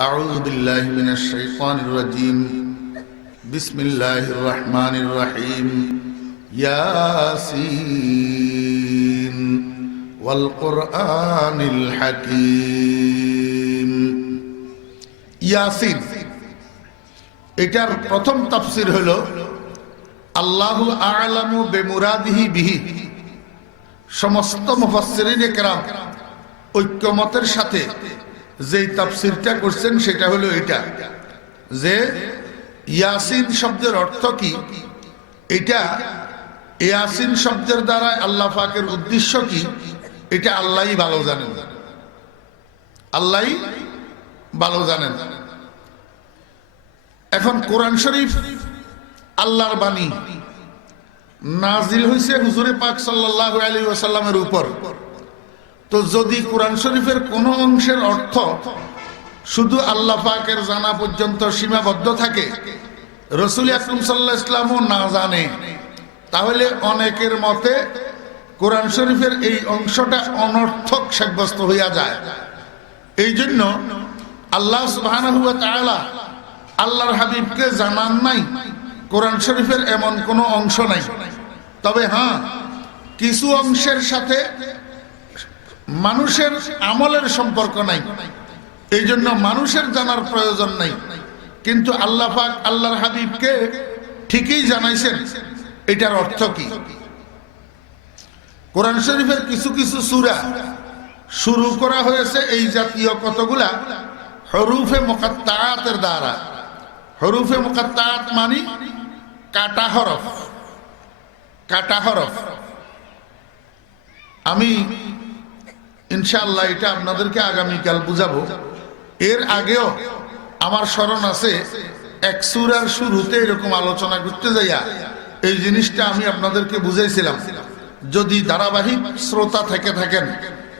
أعوذ بالله من الشيطان الرجيم بسم الله الرحمن الرحيم ياسين والقرآن الحكيم ইয়াসিন এটার প্রথম তাফসীর হলো আল্লাহু আ'লামু বিমুরাদিহি বিহি। সমস্ত মুফাসসিরিনে কেরাম ঐক্যমতের সাথে যে তাফসীরটা করছেন সেটা হলো এটা যে ইয়াসিন শব্দের অর্থ কি, এটা ইয়াসিন শব্দের দ্বারা আল্লাহ পাকের উদ্দেশ্য কি, এটা আল্লাহই ভালো জানেন, আল্লাহই ভালো জানেন। এখন কোরআন শরীফ আল্লাহর বাণী নাজিল হয়েছে হুজুরে পাক সাল্লাল্লাহু আলাইহি ওয়াসাল্লামের উপর। তো যদি কোরআন শরীফের কোন অংশের অর্থ শুধু আল্লাহ পাকের জানা পর্যন্ত সীমাবদ্ধ থাকে, রাসূল আকরাম সাল্লাল্লাহু আলাইহি ওয়াসাল্লামও না জানে, তাহলে অনেকের মতে কোরআন শরীফের এই অংশটা অনর্থক সাব্যস্ত হইয়া যায়। এই জন্য আল্লাহ সুবহানাহু ওয়া তাআলা আল্লাহর হাবিবকে জানান নাই কোরআন শরীফের এমন কোনো অংশ নাই। তবে হ্যাঁ, কিছু অংশের সাথে মানুষের আমলের সম্পর্ক নাই, এই জন্য মানুষের জানার প্রয়োজন নাই, কিন্তু আল্লাহ পাক আল্লাহর হাবিবকে ঠিকই জানাইছেন এটার অর্থ কি। কোরআন শরীফের কিছু কিছু সূরা শুরু করা হয়েছে এই জাতীয় কতগুলা হরুফে মুকাত্তাআতের দ্বারা। হরুফে মুকাত্তাআত মানে কাটা হরফ, কাটা হরফ। আমি ইনশাআল্লাহ এটা আপনাদেরকে আগামীকাল বুঝাবো। এর আগেও আমার স্মরণ আছে এক সূরার শুরুতে এরকম আলোচনা করতে যাইয়া এই জিনিসটা আমি আপনাদেরকে বুঝাইছিলাম। যদি ধারাবাহিক শ্রোতা থেকে থাকেন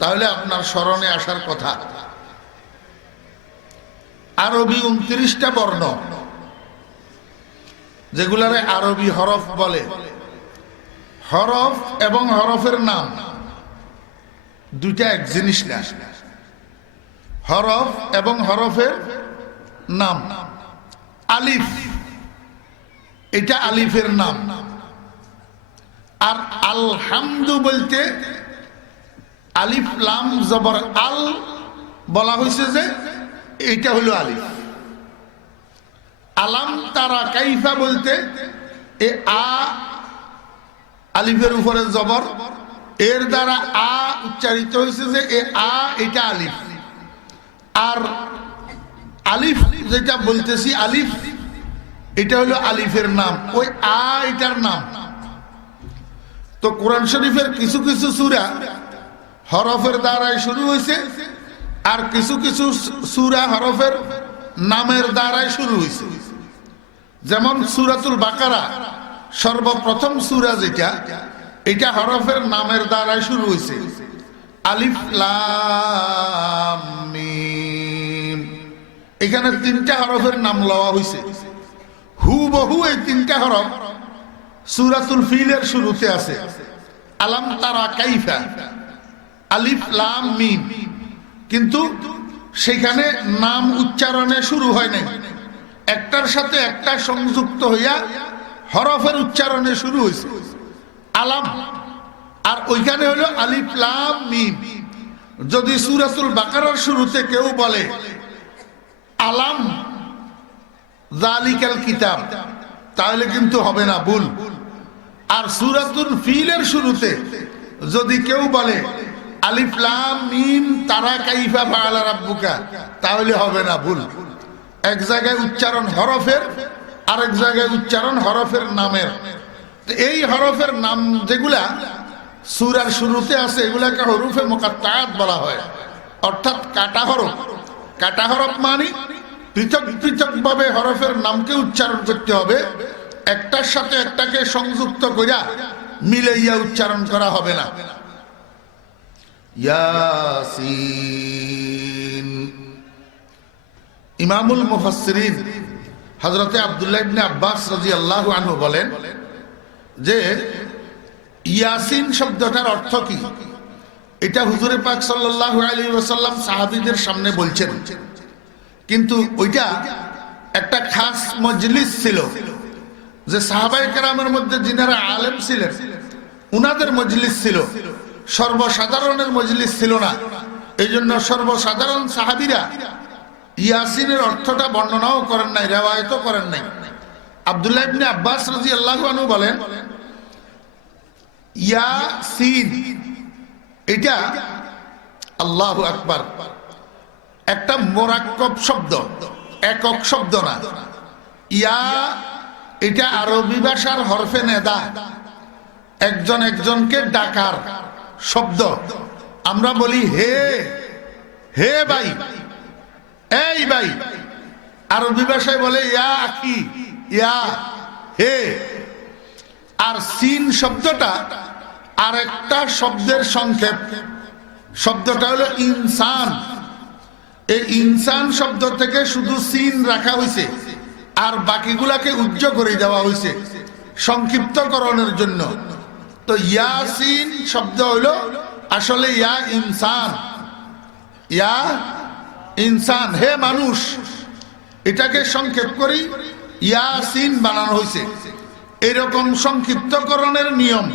তাহলে আপনার স্মরণে আসার কথা। আরবি 29টা বর্ণ, যেগুলারে আরবি হরফ বলে। হরফ এবং হরফের নাম দুইটা এক জিনিস না। হরফ এবং হরফের নাম, আলিফ এটা আলিফের নাম, আর আলহামদু বলতে আলিফ লাম জবর আল বলা হয়েছে যে এইটা হলো আলিফ। আলাম তারা কাইফা বলতে এ আ আলিফের উপরে জবর, এর দ্বারা আ উচ্চারিত হয়েছে যে এ আ এটা আলিফ। আর আলিফ যেটা বলতেছি আলিফ, এটা হলো আলিফের নাম, ওই আ এটার নাম। তো কোরআন শরীফের কিছু কিছু সূরা হরফের দ্বারাই শুরু হয়েছে, আর কিছু কিছু সূরা হরফের নামের দ্বারাই শুরু হয়েছে। যেমন সূরাতুল বাকারা সর্বপ্রথম সূরা যেটা, এটা হরফের নামের দ্বারাই শুরু হয়েছে, আলিফ লাম মিম। এখানে 3টা হরফের নাম লওয়া হয়েছে। হুবহু এই 3টা হরফ সূরাতুল ফিলের শুরুতে আছে, আলাম তারা কাইফা, আলিফ লাম মিম, কিন্তু সেখানে নাম উচ্চারণে শুরু হয় নাই, একটার সাথে একটা সংযুক্ত হইয়া হরফের উচ্চারণে শুরু হয়েছে আলাম, আর ওইখানে হলো আলিফ লাম মিম। যদি সূরাতুল বাকারার শুরুতে কেউ বলে আলাম যালিকাল কিতাব, তাহলে কিন্তু হবে না, ভুল। আর সূরাতুল ফিলের শুরুতে যদি কেউ বলে আলিফ লাম মিম তারা কাইফা ফাআলা রাব্বুকা, তাহলে হবে না, ভুল। এক জায়গায় উচ্চারণ হরফের, আরেক জায়গায় উচ্চারণ হরফের নামের। এই হরফের নাম যেগুলা সূরার শুরুতে আছে এগুলাকে হরুফে মুকাত্তাআত বলা হয়, অর্থাৎ কাটা হরফ। কাটা হরফ মানে পৃথক পৃথক ভাবে হরফের নামকে উচ্চারণ করতে হবে, একটার সাথে একটাকে সংযুক্ত কইরা মিলাইয়া উচ্চারণ করা হবে না। ইয়াসিন। ইমামুল মুফাসসিরিন হযরতে আব্দুল্লাহ ইবনে আব্বাস রাদিয়াল্লাহু আনহু বলেন যে ইয়াসিন শব্দটার অর্থ কি, এটা হুজুরে পাক সাল্লাল্লাহু আলাইহি ওয়াসাল্লাম সাহাবীদের সামনে বলছেন। কিন্তু ওইটা একটা খাস মজলিস ছিল, যে সাহাবায়ে কেরামের মধ্যে যিনারা আলেম ছিলেন উনাদের মজলিস ছিল, সর্বসাধারণের মজলিস ছিল না। এই জন্য সর্বসাধারণ সাহাবীরা ইয়াসিনের অর্থটা বর্ণনাও করেন নাই, রেওয়ায়তও করেন নাই। আব্দুল্লাহ ইবনে আব্বাস রাদিয়াল্লাহু আনহু বলেন, ইয়াসিন এটা আল্লাহু আকবার একটা মোরাক্কব শব্দ, একক শব্দ না। ইয়া এটা আরবি ভাষার হরফে নেদা, একজন একজনকে ডাকার শব্দ। আমরা বলি হে, হে ভাই, এই ভাই। আরবি ভাষায় বলে ইয়া আখি, ইয়া হে। আর সিন শব্দটা আরেকটা শব্দের সংক্ষেপ, শব্দটা হলো ইনসান। এই ইনসান শব্দ থেকে শুধু সিন রাখা হয়েছে, আর বাকিগুলাকে উজ্জ করে দেওয়া হয়েছে সংক্ষিপ্তকরণের জন্য। তো ইয়াসিন শব্দ হলো আসলে ইয়া ইনসান, ইয়া ইনসান, হে মানুষ। এটাকে সংক্ষেপ করে ইয়াসিন বানানো হয়েছে। এরকম সংক্ষিপ্তকরণের নিয়ম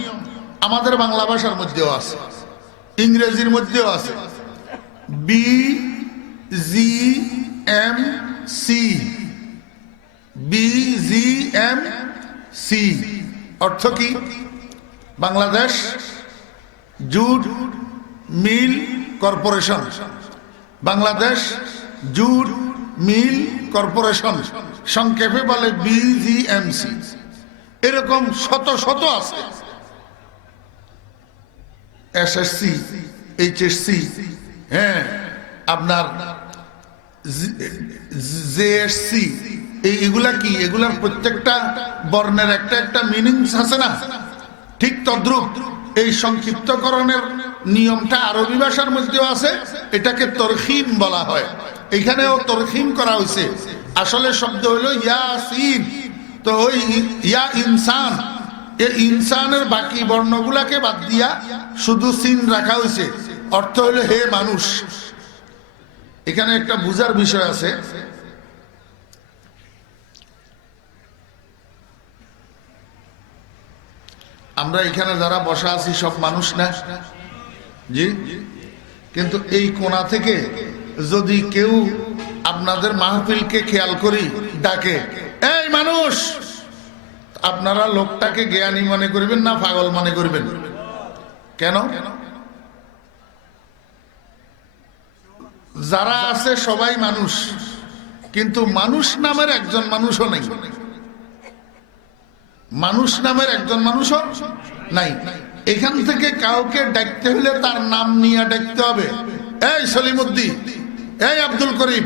আমাদের বাংলা ভাষার মধ্যেও আছে, ইংরেজির মধ্যেও আছে। BGMC, BGMC অর্থ কি? Bangladesh jute mill corporation, Bangladesh jute mill corporation, সংক্ষেপে বলে BGMC। এরকম শত শত আছে, SSC, HSC, হ্যাঁ, আপনার JSC। এইগুলা কি? এগুলার প্রত্যেকটা বর্ণের একটা একটা মিনিংস আছে না? ঠিক তদ্রুপ এই সংক্ষিপ্তকরণের নিয়মটা আরবি ভাষার মধ্যেও আছে, এটাকে তরখিম বলা হয়। এখানেও তরখিম করা হয়েছে। আসলে শব্দ হলো ইয়াসিন। তো ওই ইয়া ইনসান, এই ইনসানের বাকি বর্ণগুলাকে বাদ দিয়া শুধু সিন রাখা হয়েছে, অর্থ হলো হে মানুষ। এখানে একটা বুঝার বিষয় আছে। আমরা এখানে যারা বসা আছি সব মানুষ না? জি। কিন্তু এই কোণা থেকে যদি কেউ আপনাদের মাহফিলকে খেয়াল করি ডাকে, এই মানুষ, আপনারা লোকটাকে জ্ঞানী মনে করবেন না পাগল মনে করবেন? কেন? যারা আছে সবাই মানুষ, কিন্তু মানুষ নামের একজন মানুষও নেই, মানুষ নামের একজন মানুষও নাই। এখান থেকে কাউকে ডাকতে হলে তার নাম নিয়ে ডাকতে হবে। এই সলিমুদ্দিন, এই আব্দুল করিম,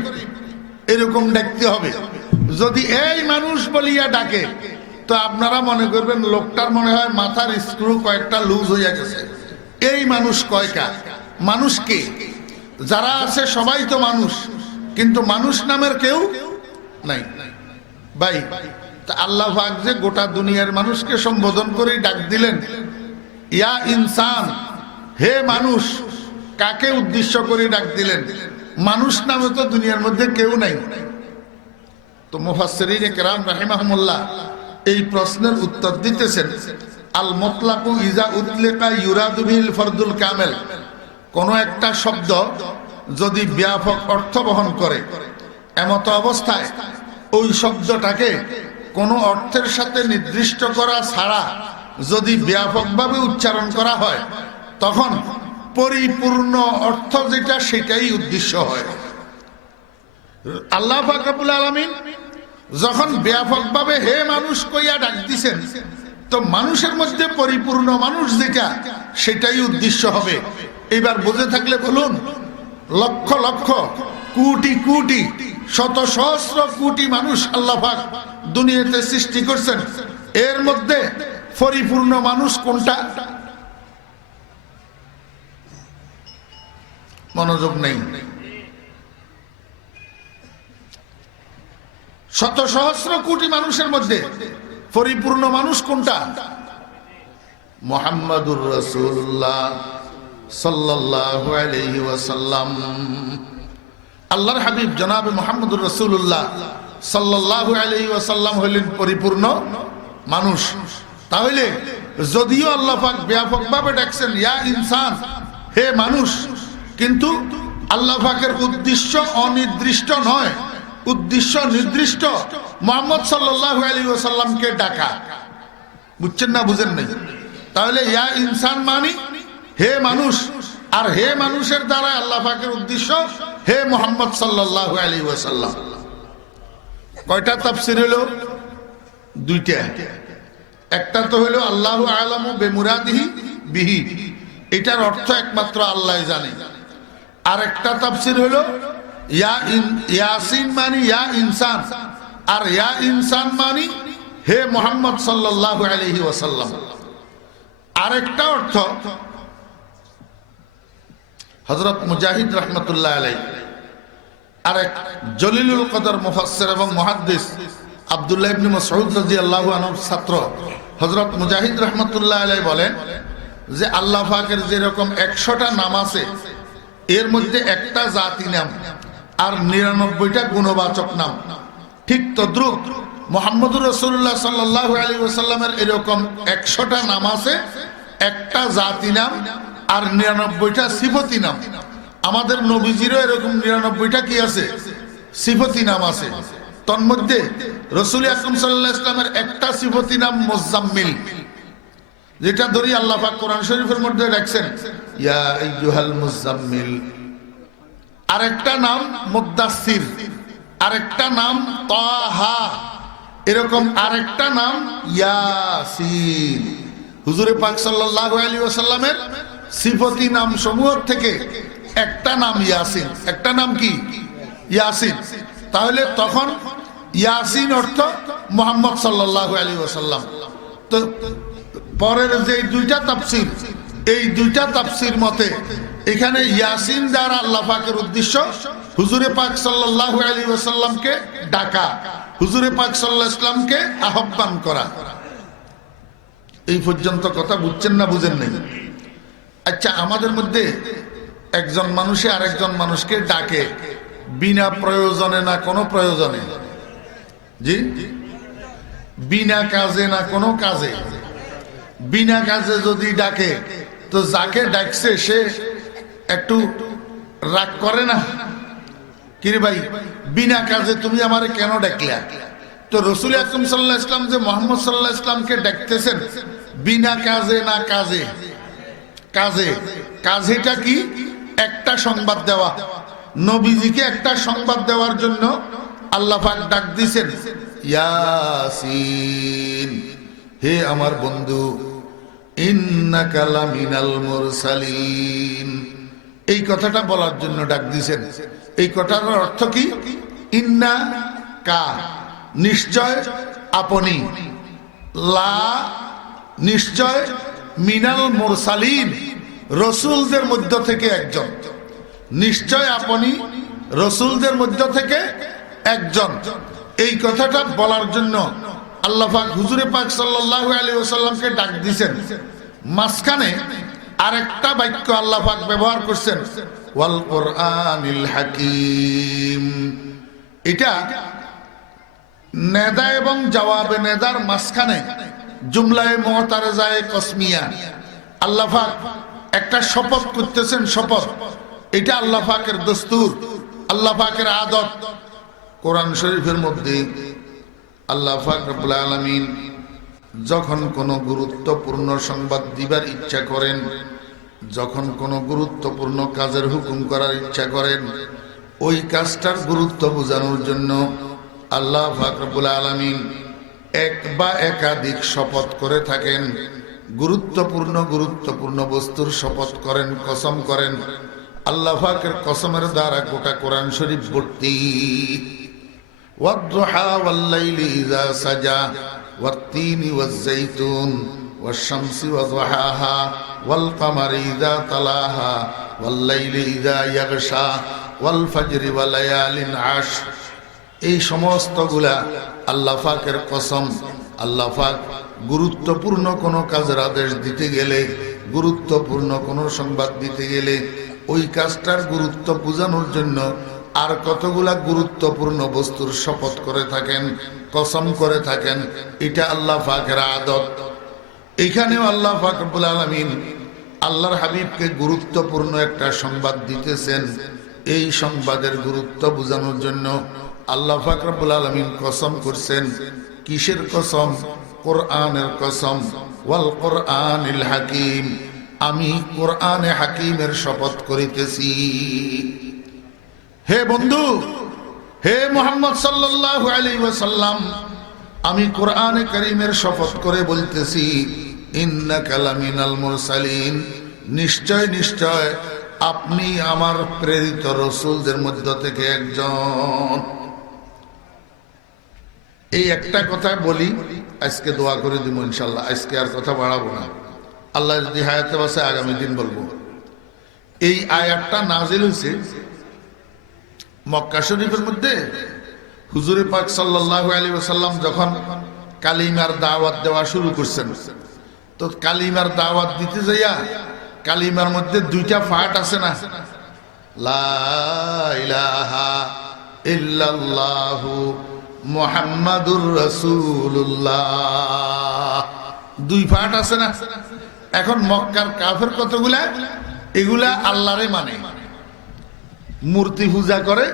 এরকম ডাকতে হবে। যদি এই মানুষ বলিয়া ডাকে তো আপনারা মনে করবেন লোকটার মনে হয় মাথার স্ক্রু কয়েকটা লুজ হইয়া গেছে। এই মানুষ কয়টা? মানুষ কে? যারা আছে সবাই তো মানুষ, কিন্তু মানুষ নামের কেউ নাই ভাই। আল্লাহ পাক যে গোটা দুনিয়ার মানুষকে সম্বোধন করে ডাক দিলেন ইয়া ইনসান, হে মানুষ, কাকে উদ্দেশ্য করে ডাক দিলেন? মানুষ নামে তো দুনিয়ার মধ্যে কেউ নাই। তো মুফাসসিরিনে কেরাম রাহিমাহুমুল্লাহ এই প্রশ্নের উত্তর দিতেছেন, আল মুতলাকু ইজা উতলিকা ইউরাদু বিল ফরদুল কামেল। কোন একটা শব্দ যদি ব্যাপক অর্থ বহন করে, এমত অবস্থায় ওই শব্দটাকে কোনো অর্থের সাথে নির্দিষ্ট করা ছাড়া যদি ব্যাপকভাবে উচ্চারণ করা হয়, তখন পরিপূর্ণ অর্থ যেটা সেটাই উদ্দেশ্য হয়। আল্লাহ পাক রব্বুল আলামিন যখন ব্যাপকভাবে হে মানুষ কইয়া ডাক দিছেন, তো মানুষের মধ্যে পরিপূর্ণ মানুষ যেটা সেটাই উদ্দেশ্য হবে। এবার বুঝে থাকলে বলুন, লক্ষ লক্ষ কোটি কোটি শত সহস্র কোটি মানুষ আল্লাহ পাক দুনিয়াতে সৃষ্টি করছেন, এর মধ্যে পরিপূর্ণ মানুষ কোনটা? মনোযোগ নেই। শত সহস্র কোটি মানুষের মধ্যে পরিপূর্ণ মানুষ কোনটা? মুহাম্মাদুর রাসূলুল্লাহ সাল্লাল্লাহু আলাইহি ওয়াসাল্লাম। আল্লাহর হাবিব জনাবে মুহাম্মদুর রাসূলুল্লাহ সাল্লাল্লাহু আলাইহি ওয়াসাল্লাম হলেন পরিপূর্ণ মানুষ। তাহলে যদিও আল্লাহ পাক ব্যাপকভাবে ডাকছেন ইয়া ইনসান, হে মানুষ, কিন্তু আল্লাহ পাকের উদ্দেশ্য অনির্দিষ্ট নয়, উদ্দেশ্য নির্দিষ্ট, মুহাম্মদ সাল্লাল্লাহু আলাইহি ওয়াসাল্লামকে ডাকা। বুঝছেন না বুঝেন নাই? তাহলে ইয়া ইনসান মানে হে মানুষ, আর হে মানুষের দ্বারা আল্লাহ পাকের উদ্দেশ্য হে মুহাম্মদ সাল্লাল্লাহু আলাইহি ওয়াসাল্লাম। কয়টা তাফসীর হলো? দুইটা। একটা তো হলো আল্লাহু আ'লামু বিমুরাদিহি বিহি, এটার অর্থ একমাত্র আল্লাহই জানে। আর একটা তাফসীর হলো ইয়াসিন মানে ইয়া ইনসান, আর ইয়া ইনসান মানে হে মুহাম্মদ সাল্লাল্লাহু আলাইহি ওয়াসাল্লাম। আরেকটা অর্থ হযরত মুজাহিদ রাহমাতুল্লাহ আলাইহি আর এক জলিলুল কদর মুফাসসির এবং মুহাদ্দিস আব্দুল্লাহ ইবনে মাসউদ রাদিয়াল্লাহু আনহুর ছাত্র হযরত মুজাহিদ রাহমাতুল্লাহ আলাইহি বলেন যে আল্লাহ পাকের যেরকম 100টা নাম আছে, এর মধ্যে একটা জাতি নাম আর 99টা গুণবাচক নাম, ঠিক তদ্রুপ মুহাম্মদুর রাসূলুল্লাহ সাল্লাল্লাহু আলাইহি ওয়াসাল্লামের এরকম 100টা নাম আছে, একটা জাতি নাম আর 99টা সিফতি নাম। আমাদের নবীজিরও এরকম 99টা কি আছে? সিফতি নাম আছে। তন্মধ্যে রাসূল আকরাম সাল্লাল্লাহু আলাইহি ওয়াসাল্লামের একটা সিফতি নাম মুজাম্মিল, যেটা ধরি আল্লাহ পাক কোরআন শরীফের মধ্যে রাখছেন ইয়া আইয়ুহাল মুজাম্মিল। আরেকটা নাম মুদ্দাসসির, আরেকটা নাম তাহা, এরকম আরেকটা নাম ইয়াসিন। হুজুরে পাক সাল্লাল্লাহু আলাইহি ওয়াসাল্লামের সিফতি নাম সমূহ থেকে একটা নাম ইয়াসিন। একটা নাম কি? ইয়াসিন। তাহলে তখন ইয়াসিন অর্থ মুহাম্মদ সাল্লাল্লাহু আলাইহি ওয়াসাল্লাম। তো পরের যে দুইটা তাফসীর, এই দুইটা তাফসীর মতে এখানে ইয়াসিন দ্বারা আল্লাহ পাকের উদ্দেশ্য হুজুরে পাক সাল্লাল্লাহু আলাইহি ওয়াসাল্লামকে ডাকা, হুজুরে পাক সাল্লাল্লাহু আলাইহি ওয়াসাল্লামকে আহ্বান করা। এই পর্যন্ত কথা বুঝছেন না বুঝেন নাই? আচ্ছা, আমাদের মধ্যে একজন মানুষে আরেকজন মানুষকে ডাকে বিনা প্রয়োজনে না কোনো প্রয়োজনে, জি, বিনা কাজে না কোনো কাজে। বিনা কাজে যদি ডাকে তো যাকে ডাকছে সে একটু রাগ করে না? কিরে ভাই, বিনা কাজে তুমি আমারে কেন ডাকলা? তো রাসূল আকরাম সাল্লাল্লাহু আলাইহি ওয়াসাল্লাম যে মুহাম্মদ সাল্লাল্লাহু আলাইহি ওয়াসাল্লামকে ডাকতেছেন বিনা কাজে না কাজে? কাজে। কাজেটা কি? একটা সংবাদ দেওয়া। নবীজিকে একটা সংবাদ দেওয়ার জন্য আল্লাহ পাক ডাক দিয়েছেন ইয়াসিন, হে আমার বন্ধু, ইন্নাকা লামিনাল মুরসালিন। এই কথাটা বলার জন্য ডাক দিয়েছেন। এই কথার অর্থ কি? ইন্না কা, নিশ্চয়, আপনি, লা, নিশ্চয়, মিনাল মুরসালিন, রসুলদের মধ্য থেকে একজন। নিশ্চয় আপনি রসুলদের মধ্য থেকে একজন। এই কথাটা বলার জন্য আল্লাহ পাক হুজুরে পাক সাল্লাল্লাহু আলাইহি ওয়াসাল্লামকে ডাক দিয়েছেন। মাঝখানে আরেকটা বাক্য আল্লাহ পাক ব্যবহার করছেন ওয়াল কুরআনিল হাকিম। এটা নেদা এবং জবাবে নেদার মাঝখানে জুমলায়ে মুতারাজায়ে কসমিয়া আল্লাহ পাক একটা শপথ করতেছেন। শপথ, এটা আল্লাহ পাকের দস্তুর, আল্লাহ পাকের আদত। কোরআন শরীফের মধ্যে আল্লাহ পাক রব্বুল আলামিন যখন কোনো গুরুত্বপূর্ণ সংবাদ দিবার ইচ্ছা করেন, যখন কোনো গুরুত্বপূর্ণ কাজের হুকুম করার ইচ্ছা করেন, ওই কাজটার গুরুত্ব বোঝানোর জন্য আল্লাহ পাক রব্বুল আলামিন এক বা একাধিক শপথ করে থাকেন। গুরুত্বপূর্ণ বস্তুর শপথ করেন, কসম করেন। আল্লাহ পাকের কসমের দ্বারা গোটা কোরআন শরীফ ভর্তি। ওয়াদ-দুহা ওয়াল-লাইলি ইযা সাজা ওয়াত-তিনি ওয়াজ-যাইতুন ওয়াশ-শামসি ওয়া-দুহাহা ওয়াল-কামারি ইযা তালাহা ওয়াল-লাইলি ইযা ইয়াগশা ওয়াল-ফাজরি ওয়া-লায়ালিন আশর। এই সমস্তগুলা আল্লাহ পাকের কসম। আল্লাহ পাক গুরুত্বপূর্ণ কোনো কাজের আদেশ দিতে গেলে, গুরুত্বপূর্ণ কোনো সংবাদ দিতে গেলে ওই কাজটার গুরুত্ব বোঝানোর জন্য আর কতগুলা গুরুত্বপূর্ণ বস্তুর শপথ করে থাকেন, কসম করে থাকেন। এটা আল্লাহ পাকের আদত। এখানেও আল্লাহ পাক রব্বুল আলামিন আল্লাহর হাবিবকে গুরুত্বপূর্ণ একটা সংবাদ দিতেছেন। এই সংবাদের গুরুত্ব বোঝানোর জন্য আল্লাহ পাক রব্বুল আলামিন কসম করছেন। কিসের কসম? কোরআনের কসম। ওয়াল কোরআনিল হাকিম, আমি কোরআনে হাকিমের শপথ করিতেছি। হে বন্ধু, হে মুহাম্মদ সাল্লাল্লাহু আলাইহি ওয়াসাল্লাম, আমি কোরআনে কারীমের শপথ করে বলতেছি, ইন্নাকা লামিনাল মুরসালিন, নিশ্চয় নিশ্চয় আপনি আমার প্রেরিত রাসূলদের মধ্য থেকে একজন। এই একটা কথা বলি, আজকে দোয়া করে দিব ইনশাআল্লাহ। আজকে আর কথা বাড়াবো না, আল্লাহ যদি হায়াতে বাঁচায় আগামী দিন বলবো। এই আয়াতটা নাজিল হয়েছে মক্কা শরীফের মধ্যে। হুজুরে পাক সাল্লাল্লাহু আলাইহি ওয়াসাল্লাম যখন কালিমার দাওয়াত দেওয়া শুরু করছেন, তো কালিমার দাওয়াত দিতে যাইয়া কালিমার মধ্যে দুইটা পার্ট আছে না, লা ইলাহা ইল্লাল্লাহু মুহাম্মাদুর রাসূলুল্লাহ, দুই পার্ট আছে না। এখন মক্কার কাফের কতগুলা, এগুলা আল্লাহরে মানে, মূর্তি পূজা করে,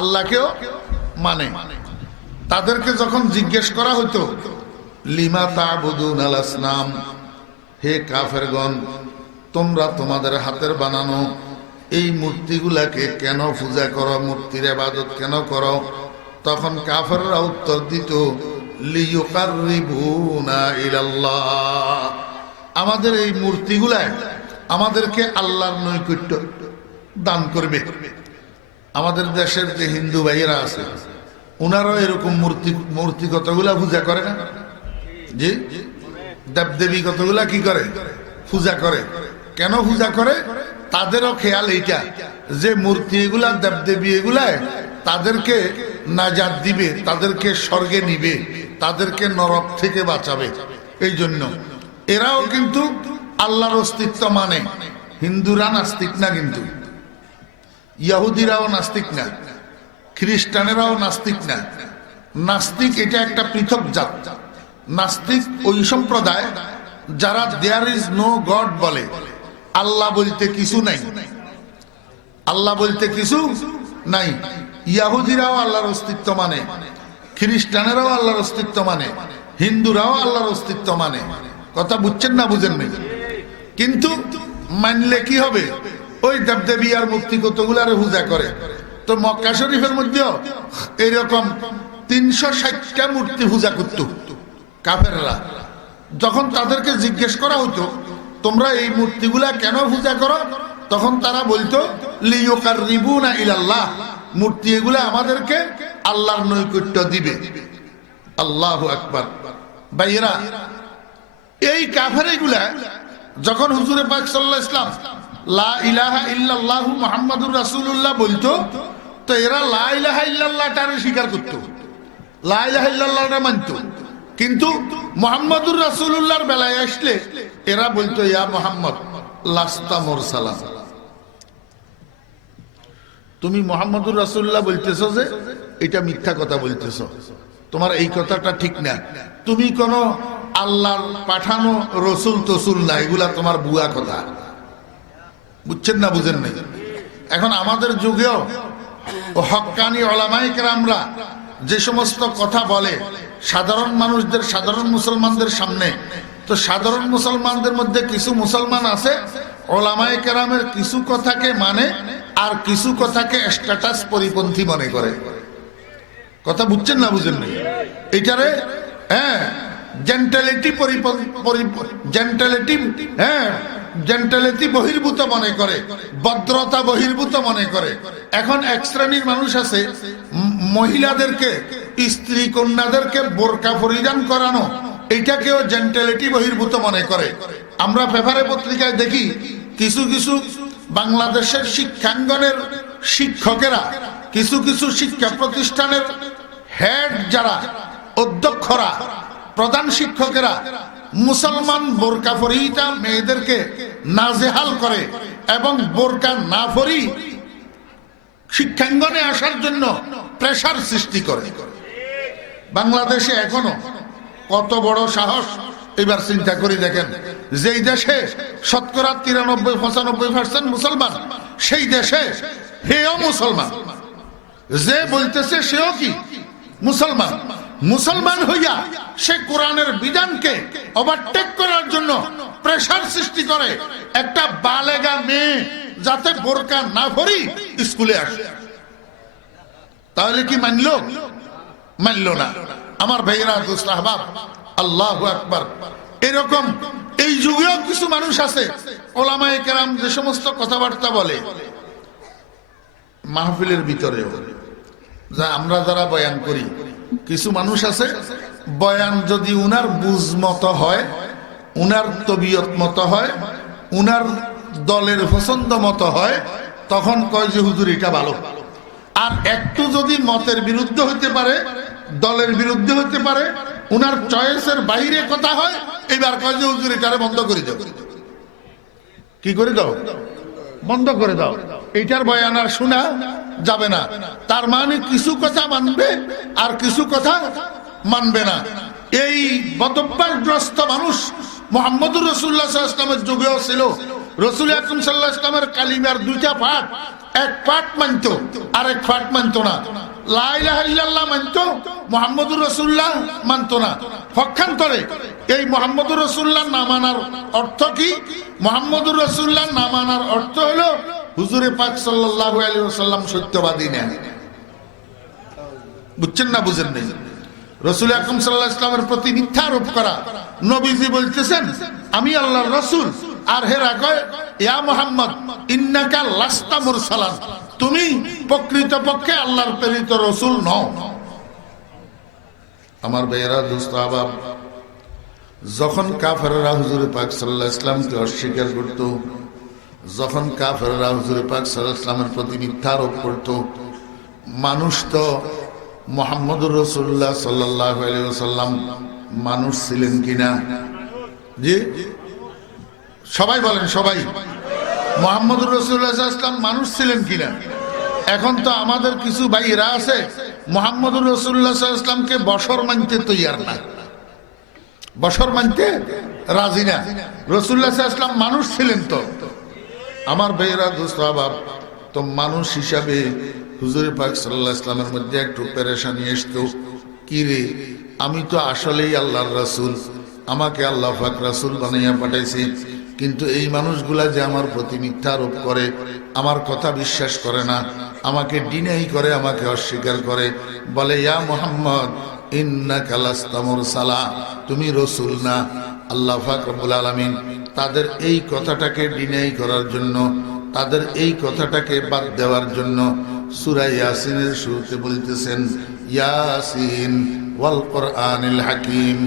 আল্লাহকেও মানে। তাদেরকে যখন জিজ্ঞেস করা হতো, লিমা তা'বুদুনাল আসনাম, হে কাফেরগণ, তোমরা তোমাদের হাতের বানানো এই মূর্তিগুলাকে কেন পূজা করো, মূর্তির ইবাদত কেন করো? তখন কাফেররা উত্তর দিত, লিয়ুকাররিবুনা ইলাল্লাহ, আমাদের এই মূর্তিগুলা আমাদেরকে আল্লাহর নৈকট্য দান করবে। আমাদের দেশের যে হিন্দু ভাইয়েরা আছে, ওনারাও এরকম মূর্তি কতগুলা পূজা করে না? জি, দেবদেবী কতগুলা কি করে, পূজা করে। কেন পূজা করে? তাদেরও খেয়াল এইটা যে মূর্তি এগুলা, দেবদেবী এগুলা তাদেরকে নাজাত দিবে, তাদেরকে স্বর্গে নিবে, তাদেরকে নরক থেকে বাঁচাবে। এই জন্য এরাও কিন্তু আল্লাহর অস্তিত্ব মানে। হিন্দুরা নাস্তিক না, কিন্তু ইহুদিরাও নাস্তিক না, খ্রিস্টানেরাও নাস্তিক না। নাস্তিক এটা একটা পৃথক জাত। নাস্তিক ওই সম্প্রদায় যারা দেয়ার ইজ নো গড বলে, আল্লাহ বলতে কিছু নাই, আল্লাহ বলতে কিছু নাই। ইহুদিরাও আল্লাহর অস্তিত্ব মানে, খ্রিস্টানেরাও আল্লাহর অস্তিত্ব মানে, হিন্দুরাও আল্লাহর অস্তিত্ব মানে। কথা বুঝছেন না বুঝেন নাই? কিন্তু মানলে কি হবে? ওই দেবদেবী আর মূর্তি কতগুলার পূজা করে। তো মক্কা শরীফের মধ্যেও এরকম 360টা মূর্তি পূজা করত কাফেররা। যখন তাদেরকে জিজ্ঞেস করা হতো, তোমরা এই মূর্তিগুলা কেন পূজা করো? তখন তারা বলতো, লিয়ুকাররিবুনা ইলাল্লাহ, মূর্তি এগুলা আমাদেরকে আল্লাহর নৈকট্য দিবে। আল্লাহু আকবার। ভাইয়েরা, এই কাফের এগুলা যখন হুজুরে পাক সাল্লাল্লাহু আলাইহি ওয়াসাল্লাম লা ইলাহা ইল্লাল্লাহু মুহাম্মাদুর রাসূলুল্লাহ বলতো, তো এরা লা ইলাহা ইল্লাল্লাহটারে স্বীকার করত, লা ইলাহা ইল্লাল্লাহটা মানত। কিন্তু মুহাম্মাদুর রাসূলুল্লাহর বেলায় আসলে এরা বলতো, ইয়া মুহাম্মদ লাস্তা মুরসালা, তুমি মুহাম্মাদুর রাসূলুল্লাহ বলতেছো যে এটা মিথ্যা কথা বলতেছো, তোমার এই কথাটা ঠিক না, তুমি কোন আল্লাহর পাঠানো রসুল তসুল না, এগুলা তোমার বুয়া কথা। বুঝছেন না বুঝেন নাই? এখন আমাদের যুগেও হক্কানি উলামায়ে কেরামরা যে সমস্ত কথা বলে সাধারণ মানুষদের, সাধারণ মুসলমানদের সামনে, তো সাধারণ মুসলমানদের মধ্যে কিছু মুসলমান আছে উলামায়ে কেরামের কিছু কথাকে মানে আর কিছু কথাকে স্ট্যাটাস পরিপন্থী মনে করে। কথা বুঝছেন না বুঝেন নাই? এটারে জেন্টালিটি বহির্ভূত মনে করে, ভদ্রতা বহির্ভূত মনে করে। এখন এক শ্রেণীর মানুষ আছে, মহিলাদেরকে, স্ত্রী কন্যাদেরকে বোরকা পরিধান করানো এটাকেও জেন্টালিটি বহির্ভূত মনে করে। আমরা পেপারে পত্রিকায় দেখি কিছু কিছু বাংলাদেশের শিক্ষাঙ্গনের শিক্ষকেরা, কিছু কিছু শিক্ষা প্রতিষ্ঠানের হেড যারা, অধ্যক্ষরা, প্রধান শিক্ষকেরা মুসলমান বোরকা পরিহিতা মেয়েদেরকে নাজেহাল করে এবং বোরকা না পরি শিক্ষাঙ্গনে আসার জন্য প্রেসার সৃষ্টি করে। বাংলাদেশে এখনো কত বড় সাহস, এবার চিন্তা করে দেখেন, যেই দেশে শতকরা 93-95% মুসলমান, সেই দেশে হেও মুসলমান, যে বলতেছে সেও কি মুসলমান। মুসলমান হইয়া সে কোরআনের বিধানকে ওভারটেক করার জন্য প্রেসার সৃষ্টি করে একটা বালেগা মেয়ে যাতে বোরকা না পরি স্কুলে আসে। তাহলে কি মানলো? মানলো না। আমার ভাইয়েরা, দোস্ত আহবাব, আল্লাহু আকবার। এরকম এই যুগেও কিছু মানুষ আছে, ওলামায়ে কেরাম যে সমস্ত কথাবার্তা বলে মাহফিলের ভিতরেও, যা আমরা যারা বয়ান করি, কিছু মানুষ আছে বয়ান যদি উনার বুঝ মতো হয়, উনার তবিয়ত মতো হয়, উনার দলের পছন্দ মতো হয়, তখন কয় যে হুজুর এটা ভালো। আর একটু যদি মতের বিরুদ্ধে হইতে পারে, দলের বিরুদ্ধে হইতে পারে, উনার চয়েসের বাইরে কথা হয়, এবার কয় যে হুজুর এটারে বন্ধ করে দাও। কি করে দাও? বন্ধ করে দাও, এইটার বয়ান আর শোনা যাবে না। তার মানে কিছু কথা মানবে আর কিছু কথা মানবে না। এই বদভ্যাসগ্রস্ত মানুষ মুহাম্মদুর রাসূলুল্লাহ সাল্লাল্লাহু আলাইহি ওয়াসাল্লামের যুগেও ছিল। রাসূল আকরাম সাল্লাল্লাহু আলাইহি ওয়াসাল্লামের কালিমার দুইটা পাঠ, এক পাঠ মানতো আর এক পাঠ মানতো না। লা ইলাহা ইল্লাল্লাহ মানতো, মুহাম্মদুর রাসূলুল্লাহ মানতো না। পক্ষান্তরে এই মুহাম্মদুর রাসূলুল্লাহ না মানার অর্থ কি? মুহাম্মদুর রাসূলুল্লাহ না মানার অর্থ হলো হুজুরে পাক সাল্লাল্লাহু আলাইহি ওয়াসাল্লাম সত্যবাদী না। বুঝছেন না? বুঝেন নাই? রাসূল আকরাম সাল্লাল্লাহু আলাইহি ওয়াসাল্লামের প্রতি মিথ্যা আরোপ করা। নবীজি বলতেছেন আমি আল্লাহর রাসূল, আর হেরা কয় ইয়া মুহাম্মদ ইন্নাকা লাস্তা মুরসালান, তুমি প্রকৃতপক্ষে আল্লাহর প্রেরিত রাসূল নও। আমার ভাইয়েরা, দোস্ত আহবাব, যখন কাফেররা হুজুরে পাক সাল্লাল্লাহু আলাইহি ওয়াসাল্লামকে অস্বীকার করত, যখন কাফেররা হুজুরে পাক সাল্লাল্লাহু আলাইহি ওয়াসাল্লামের প্রতি মিথ্যা আরোপ করত, মানুষ তো মুহাম্মদুর রাসূলুল্লাহ সাল্লাল্লাহু আলাইহি ওয়াসাল্লাম মানুষ ছিলেন কিনা? জি, সবাই বলেন, সবাই। মুহাম্মদুর রাসূলুল্লাহ সাল্লাল্লাহু আলাইহি ওয়াসাল্লাম মানুষ ছিলেন কিনা? এখন তো আমাদের কিছু ভাইরা আছে মুহাম্মদুর রাসূলুল্লাহ সাল্লাল্লাহু আলাইহি ওয়াসাল্লামকে বশর মানতে তৈয়ার না, বশর মানতে রাজি না। রাসূলুল্লাহ সাল্লাল্লাহু আলাইহি ওয়াসাল্লাম মানুষ ছিলেন তো। আমার ভাইরা, দোস্ত আহবাব, তো মানুষ হিসাবে হুজুরে পাক সাল্লাল্লাহু আলাইহি ওয়াসাল্লামের মধ্যে একটু পেরেশানি আসতো। কি রে, আমি তো আসলেই আল্লাহর রাসূল, আমাকে আল্লাহ পাক রাসূল বানাইয়া পাঠাইছে, কিন্তু এই মানুষগুলা যে আমার প্রতি মিথ্যা আরোপ করে, আমার কথা বিশ্বাস করে না, আমাকে ডিনাই করে, আমাকে অস্বীকার করে, বলে ইয়া মুহাম্মদ ইন্নাকা লাস্তা মুরসালা, তুমি রাসূল না। আল্লাহ পাক রব্বুল আলামিন তাদের এই কথাটাকে ডিনাই করার জন্য, তাদের এই কথাটাকে বাদ দেওয়ার জন্য সূরা ইয়াসিনের শুরুতে বলতেছেন ইয়াসিন ওয়াল কোরআনিল হাকিম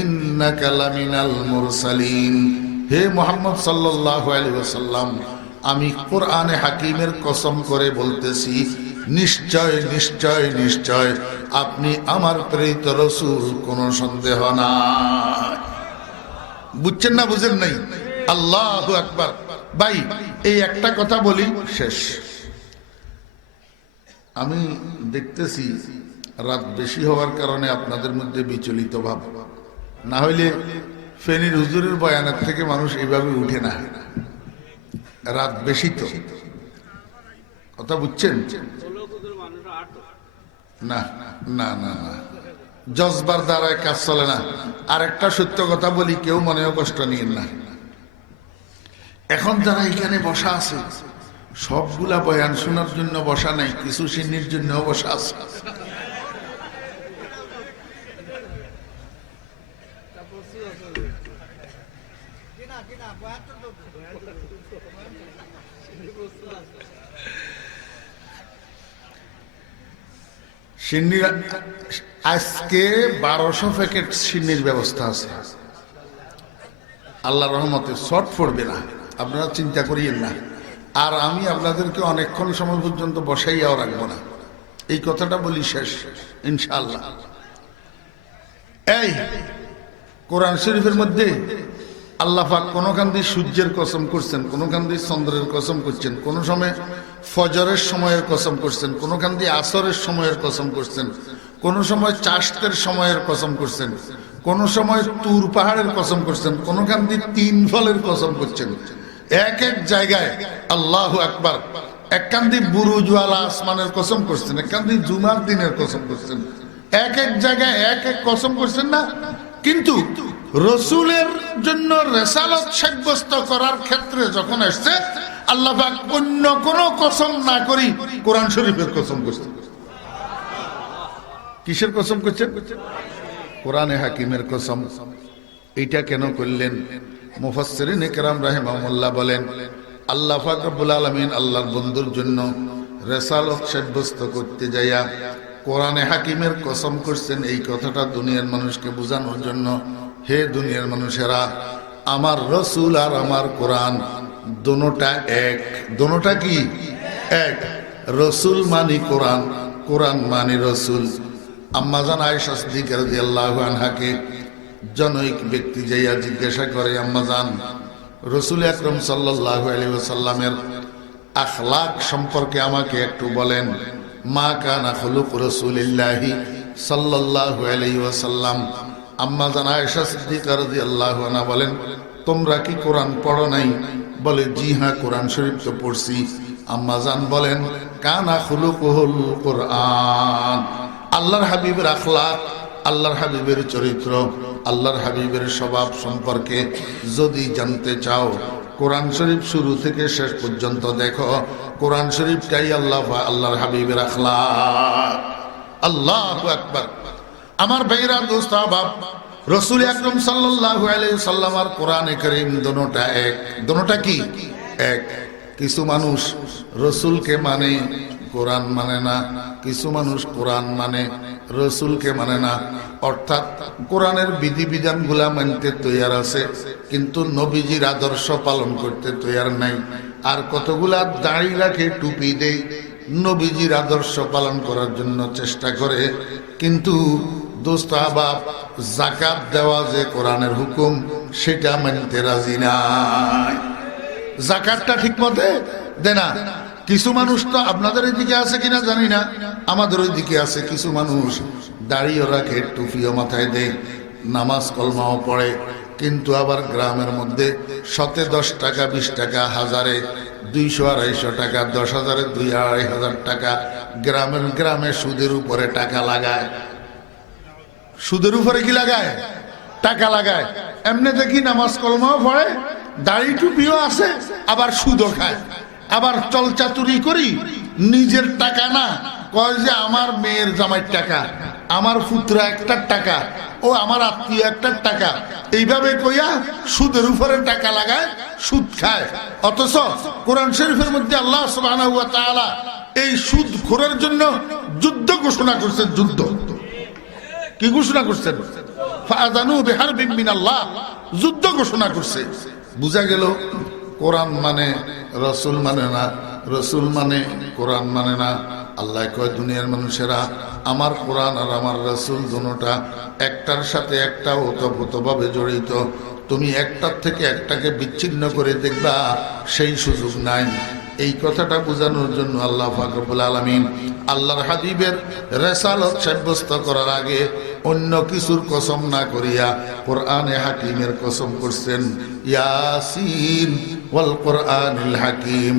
ইন্নাকা লামিনাল মুরসালিন। হে মুহাম্মদ সাল্লাল্লাহু আলাইহি ওয়াসাল্লাম, আমি কোরআনে হাকিমের কসম করে বলতেছি, নিশ্চয় নিশ্চয় নিশ্চয় আপনি আমার প্রেরিত রাসূল, কোনো সন্দেহ নাই। বুঝছেন না? বুঝেন নাই? আল্লাহু আকবার। ভাই, এই একটা কথা বলি, শেষ। আমি দেখতেছি রাত বেশি হওয়ার কারণে আপনাদের মধ্যে বিচলিত ভাব, না হইলে ফেনীর হুজুরের বয়ানের থেকে মানুষ এইভাবে উঠে না। রাত বেশি তো, কথা বুঝছেন? না না না না, জজবার দ্বারায় কাজ চলে না। আর একটা সত্য কথা বলি, কেউ মনেও কষ্ট নিয়েন না। এখন যারা এখানে বসা আছে, সবগুলা বয়ান শোনার জন্য বসা নাই, কিছু সিন্নির জন্য বসা আছে। সিন্নির আজকে 1200 প্যাকেট সিন্নির ব্যবস্থা আছে। আল্লাহ রহমতে শর্ট পড়বে না, আপনারা চিন্তা করিয়েন না। আর আমি আপনাদেরকে অনেকক্ষণ সময় পর্যন্ত বসাইয়াও রাখবো না, এই কথাটা বলি, শেষ ইনশাআল্লাহ। এই কোরআন শরীফের মধ্যে আল্লাহ পাক কোনখান দিয়ে সূর্যের কসম করছেন, কোনখান দিয়ে চন্দ্রের কসম করছেন, কোন সময় ফজরের সময়ের কসম করছেন, কোনখান দিয়ে আসরের সময়ের কসম করছেন, কোন সময় চাষতের সময়ের কসম করছেন, কোন সময় তুর পাহাড়ের কসম করছেন, কোনখান দিয়ে তিন ফলের কসম করছেন। এক এক জায়গায় আল্লাহু আকবার, এক কান দিয়ে বুরুজওয়ালা আসমানের কসম করছেন, এক কান দিয়ে জুমার দিনের কসম করছেন, এক এক জায়গায় এক এক কসম করছেন না। কিন্তু রসুলের জন্য রেসালত সাব্যস্ত করার ক্ষেত্রে যখন আসছে, আল্লাহ পাক অন্য কোন কসম না করি কোরআন শরীফের কসম করছেন। কিসের কসম করছেন? কোরআনে হাকিমের কসম। এইটা কেন করলেন? মুফাসসিরিন ইকরাম রাহিমাহুল্লাহ বলেন, আল্লাহ পাক রব্বুল আলামিন আল্লাহর বন্ধুর জন্য রেসালত সাব্যস্ত করতে যাইয়া কোরআনে হাকিমের কসম করছেন। এই কথাটা দুনিয়ার মানুষকে বোঝানোর জন্য, হে দুনিয়ার মানুষেরা, আমার রসুল আর আমার কোরআন দোনোটা এক। দোনোটা কি এক? রসুল মানি কোরআন, কোরআন মানি রসুল। আম্মা জান আয়েশা সিদ্দিকা রাদিয়াল্লাহু আনহাকে জনৈক ব্যক্তি যাইয়া জিজ্ঞাসা করে, আম্মা জান, রসুল আকরাম সাল্লাল্লাহু আলাইহি ওয়াসাল্লামের আখলাক সম্পর্কে আমাকে একটু বলেন। মা কানা খুলুক রাসূলিল্লাহি সাল্লাল্লাহু আলাইহি ওয়াসাল্লাম। আম্মা জান আয়েশা সিদ্দিকা রাদিয়াল্লাহু আনহা বলেন, তোমরা কি কোরআন পড়ো নাই? বলে, জি হ্যাঁ, কোরআন শরীফ তো পড়ছি। আম্মা জান বলেন, কানা খুলুকুল কোরআন। আল্লাহর হাবিবের আখলাক, আল্লাহর হাবিবের চরিত্র, আল্লাহর হাবিবের স্বভাব সম্পর্কে যদি জানতে চাও, কোরআন শরীফ শুরু থেকে শেষ পর্যন্ত দেখো। কোরআন শরীফটাই আল্লাহর হাবিবের আখলাক। আল্লাহু আকবার। আমার ভাইরা, দোস্ত, আহবাব, রাসূল আকরাম সাল্লাল্লাহু আলাইহি ওয়াসাল্লাম আর কোরআনে কারীম দোনোটা এক। দোনোটা কি এক? কিছু মানুষ রসুলকে মানে, কোরআন মানে না। কিছু মানুষ কোরআন মানে, রসুলকে মানে না। অর্থাৎ কোরআনের বিধিবিধান গুলা মানতে তৈয়ার আছে, কিন্তু নবীজির আদর্শ পালন করতে তৈয়ার নাই। আর কতগুলা দাড়ি রাখে, টুপি দেয়, নবীজির আদর্শ পালন করার জন্য চেষ্টা করে, কিন্তু দোস্ত আহবাব, যাকাত দেওয়া যে কোরআনের হুকুম, সেটা মানতে রাজি নাই। যাকাতটা ঠিক মতে দেয় না। কিছু মানুষ তো, আপনাদের এদিকে আছে কিনা জানি না, আমাদের ওই দিকে আছে, কিছু মানুষ দাড়িও রাখে, টুপিও মাথায় দেয়, নামাজ কলমাও পড়ে, কিন্তু আবার গ্রামের মধ্যে 10 টাকা, 20 টাকা, হাজারে 200-250 টাকা, 10,000-এ 2,000-2,500 টাকা গ্রামে সুদের উপরে টাকা লাগায়। সুদের উপরে কি লাগায়? টাকা লাগায়। এমনি দেখি নামাজ কলমাও পড়ে, দাড়ি টুপিও আছে, আবার সুদও খায়। আবার চলচাতুরি করি, নিজের টাকা না, কয় যে আমার মেয়ের জামাইয়ের টাকা, আমার পুত্র একটার টাকা, ও আমার আত্মীয় একটার টাকা, এইভাবে কইয়া সুদের উপরে টাকা লাগায়, সুদ খায়। অথচ কোরআন শরীফের মধ্যে আল্লাহ সুবহানাহু ওয়া তাআলা এই সুদখোরের জন্য যুদ্ধ ঘোষণা করছেন। যুদ্ধ কি ঘোষণা করছেন? ফাআযানু বিহারবিন মিনাল্লাহ, যুদ্ধ ঘোষণা করছে। বুঝা গেল কোরআন মানে রসুল মানে না, রসুল মানে কোরআন মানে না। আল্লাহ কয়, দুনিয়ার মানুষেরা, আমার কোরআন আর আমার রসুল দুটোটা একটার সাথে একটা ওতপ্রোতভাবে জড়িত। তুমি একটার থেকে একটাকে বিচ্ছিন্ন করে দেখবা, সেই সুযোগ নাই। এই কথাটা বোঝানোর জন্য আল্লাহ পাক রব্বুল আলামিন আল্লাহর হাবিবের রিসালাত সাব্যস্ত করার আগে অন্য কিছুর কসম না করিয়া কোরআনে হাকিমের কসম করছেন। ইয়াসিন ওয়াল কোরআনিল হাকিম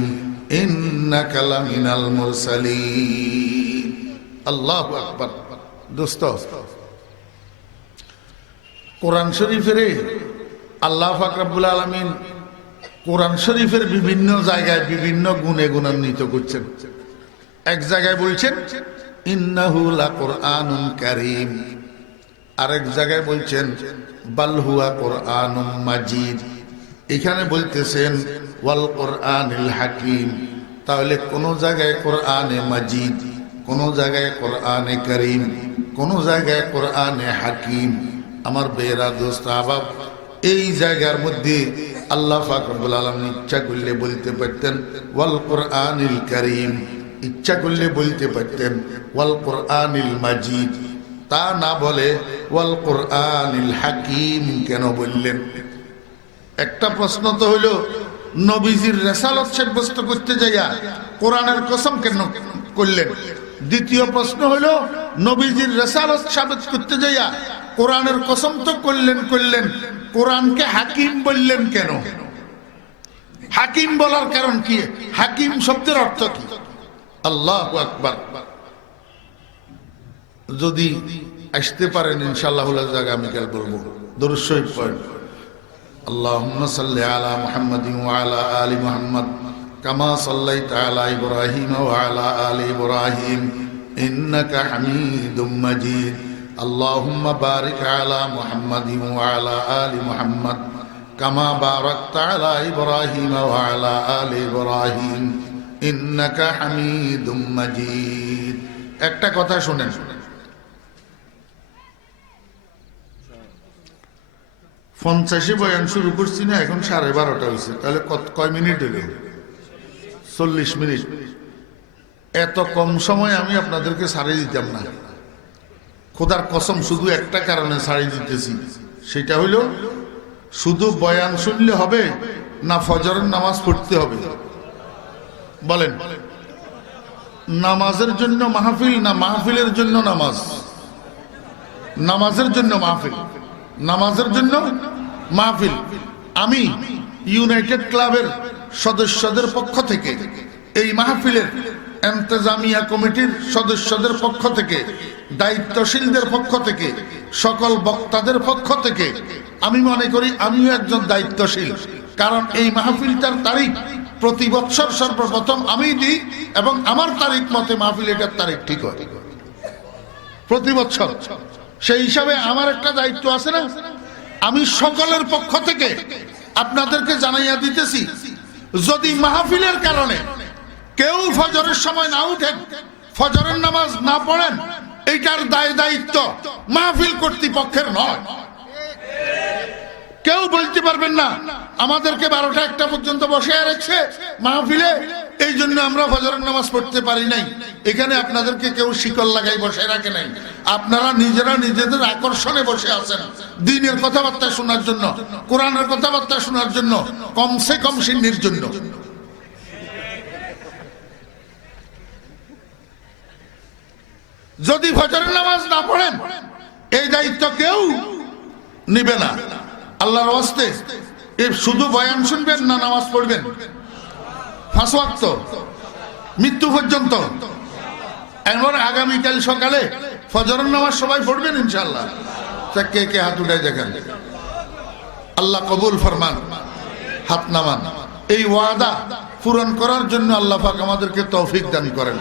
ইন্নাকা লামিনাল মুরসালিন। আল্লাহু আকবার। দোস্ত, কোরআন শরীফের আল্লাহ পাক রব্বুল আলামিন কোরআন শরীফের বিভিন্ন জায়গায় বিভিন্ন গুণে গুণান্বিত করছেন। এক জায়গায় বলছেন ইন্নাহু লাকুরআনুন কারীম, আরেক জায়গায় বলছেন বাল হুয়া কুরআনুম মাজিদ। এখানে বলতেছেন ওয়াল কুরআনিল হাকিম। তাহলে কোন জায়গায় কোরআনে মাজিদ, কোন জায়গায় কোরআনে কারীম, কোন জায়গায় কোরআনে হাকিম। আমার বেরা দোস্ত আহবাব, এই জায়গার মধ্যে আল্লাহ পাক রব্বুল আলামিন ইচ্ছা করলে বলতে পারতেন ওয়াল কুরআনিল কারীম, ইচ্ছা করলে বলতে পারতেন ওয়াল কুরআনিল মাজিদ। তা না বলে ওয়াল কুরআনিল হাকিম কেন বললেন? একটা প্রশ্ন তো হইল, নবীজির রিসালাত সাব্যস্ত করতে যাইয়া কোরআনের কসম কেন করলেন? দ্বিতীয় প্রশ্ন হলো, নবীজির রিসালাত সাব্যস্ত করতে যাইয়া কোরআনের কসম তো করলেন, কোরআনকে হাকিম বললেন কেন? হাকিম বলার কারণ কি? হাকিম শব্দের অর্থ কি? আল্লাহু আকবার। যদি আসতে পারেন ইনশাআল্লাহ আগামীকাল বলবো। দরুদ শরীফ পড়েন। আল্লাহুম্মা সাল্লি আলা মুহাম্মাদিন ওয়া আলা আলি মুহাম্মাদ কামা সাল্লাইতা আলা ইব্রাহিম ওয়া আলা আলি ইব্রাহিম ইন্নাকা হামিদুম মাজিদ। আল্লাহুম্মা বারিক আলা মুহাম্মাদিন ওয়া আলা আলি মুহাম্মাদ কামা বারাকতা আলা ইব্রাহিম ওয়া আলা আলি ইব্রাহিম ইন্নাকা হামিদুম মাজিদ। একটা কথা শুনেন, 50 বয়ান শুরু করছি না, এখন 12:30 হয়েছে, তাহলে কয় মিনিট হইল? 40 মিনিট। এত কম সময় আমি আপনাদেরকে ছাড়িয়ে দিতাম না। খোদার কসম, শুধু একটা কারণে ছাড়িয়ে দিতেছি, সেটা হইল শুধু বয়ান শুনলে হবে না ফজরের নামাজ পড়তে হবে? বলেন, নামাজের জন্য মাহফিল না মাহফিলের জন্য নামাজ? নামাজের জন্য মাহফিল, নামাজের জন্য মাহফিল। আমি ইউনাইটেড ক্লাবের সদস্যদের পক্ষ থেকে, এই মাহফিলের ইন্তেজামিয়া কমিটির সদস্যদের পক্ষ থেকে, দায়িত্বশীলদের পক্ষ থেকে, সকল বক্তাদের পক্ষ থেকে আমি মনে করি আমিও একজন দায়িত্বশীল। কারণ এই মাহফিলটার তারিখ প্রতি বছর সর্বপ্রথম আমি দিই এবং আমার তারিখ মতে মাহফিল এটার তারিখ ঠিক হয় প্রতি বছর। সেই হিসাবে আমার একটা দায়িত্ব আছে না? আমি সকলের পক্ষ থেকে আপনাদেরকে জানাইয়া দিতেছি, যদি মাহফিলের কারণে কেউ ফজরের সময় না উঠেন, ফজরের নামাজ না পড়েন, এইটার দায়িত্ব মাহফিল কর্তৃপক্ষের নয়। কেউ বলতে পারবেন না আমাদেরকে 12টা 1টা পর্যন্ত বসে রাখছে মাহফিলে, এই জন্য আমরা ফজরের নামাজ পড়তে পারি নাই। এখানে আপনাদেরকে কেউ শিকল লাগাই বসে রাখে নাই। আপনারা নিজেরা নিজেদের আকর্ষণে বসে আছেন দ্বীনের কথাবার্তা শোনার জন্য, কোরআনের কথাবার্তা শোনার জন্য, কমসে কম সিন্নির জন্য। যদি ফজরের নামাজ না পড়েন, এই দায়িত্ব কেউ নিবে না। আল্লাহর ওয়াস্তে শুধু বয়ান শুনবেন না নামাজ পড়বেন 5 ওয়াক্ত মৃত্যু পর্যন্ত। এমন আগামীকাল সকালে ফজরের নামাজ সবাই পড়বেন ইনশাআল্লাহ। কে কে হাত উঠায় দেখেন। আল্লাহ কবুল ফরমান, হাত নামান। এই ওয়াদা পূরণ করার জন্য আল্লাহ পাক আমাদেরকে তৌফিক দান করেন।